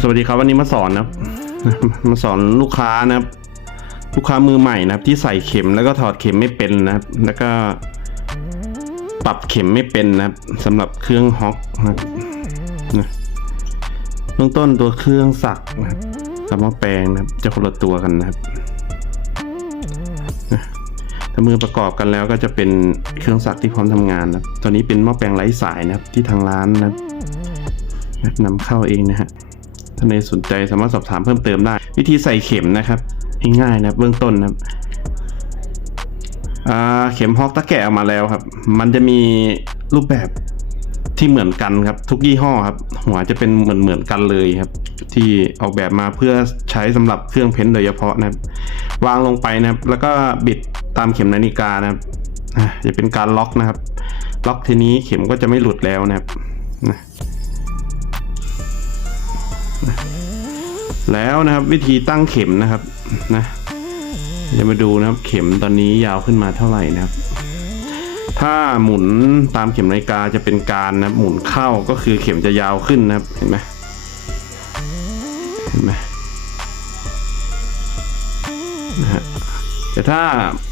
สวัสดีครับวันนี้มาสอนนะครับ มาสอนลูกค้านะครับ ลูกค้ามือใหม่นะครับ ที่ใส่เข็มแล้วก็ถอดเข็มไม่เป็นนะครับ แล้วก็ปรับเข็มไม่เป็นนะครับสำหรับเครื่องฮอกนะครับเบื้องต้นตัวเครื่องสักนะครับกับหม้อแปลงนะครับ จะคนละตัวกันนะครับถ้ามือประกอบกันแล้วก็จะเป็นเครื่องสักที่พร้อมทำงานนะครับตัวนี้เป็นหม้อแปลงไร้สายนะครับที่ทางร้านนะครับนำเข้าเองนะฮะ ท่านใดสนใจสามารถสอบถามเพิ่มเติมได้ วิธีใส่เข็มนะครับง่ายๆนะเบื้องต้นนะครับเข็มฮอกตะแกะออกมาแล้วครับ มันจะมีรูปแบบที่เหมือนกันครับ ทุกยี่ห้อครับ หัวจะเป็นเหมือนเหมือนกันเลยครับ ที่ออกแบบมาเพื่อใช้สำหรับเครื่องเพ้นท์โดยเฉพาะนะครับ วางลงไปนะครับ แล้วก็บิดตามเข็มนาฬิกานะครับจะเป็นการล็อกนะครับ ล็อกทีนี้เข็มก็จะไม่หลุดแล้วนะครับ แล้วนะครับวิธีตั้งเข็มนะครับนะจะมาดูนะครับเข็มตอนนี้ยาวขึ้นมาเท่าไหร่นะครับ ถ้าหมุนตามเข็มนาฬิกาจะเป็นการนะหมุนเข้าก็คือเข็มจะยาวขึ้นนะครับเห็นไหมเห็นไหมนะฮะแต่ถ้า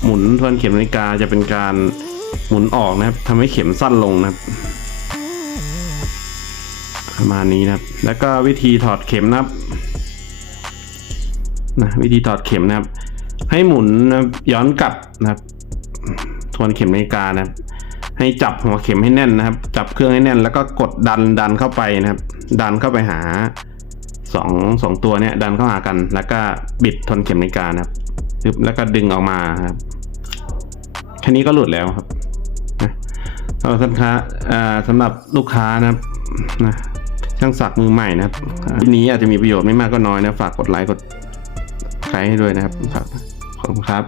หมุนทวนเข็มนาฬิกาจะเป็นการหมุนออกนะครับทำให้เข็มสั้นลงนะครับประมาณนี้นะครับ แล้วก็วิธีถอดเข็มนะครับ นะวิธีถอดเข็มนะครับ ให้หมุนนะย้อนกลับนะครับ ทวนเข็มนาฬิกานะครับ ให้จับหัวเข็มให้แน่นนะครับ จับเครื่องให้แน่น แล้วก็กดดันดันเข้าไปนะครับ ดันเข้าไปหาสองสองตัวเนี้ยดันเข้าหากัน แล้วก็บิดทวนเข็มนาฬิกานะครับแล้วก็ดึงออกมาครับแค่นี้ก็หลุดแล้วครับนะสำหรับลูกค้าสำหรับลูกค้านะครับนะช่างสักมือใหม่นะครับนี้อาจจะมีประโยชน์ไม่มากก็น้อยนะ ฝากกดไลค์กด ใช้ให้ด้วยนะครับขอบคุณครับ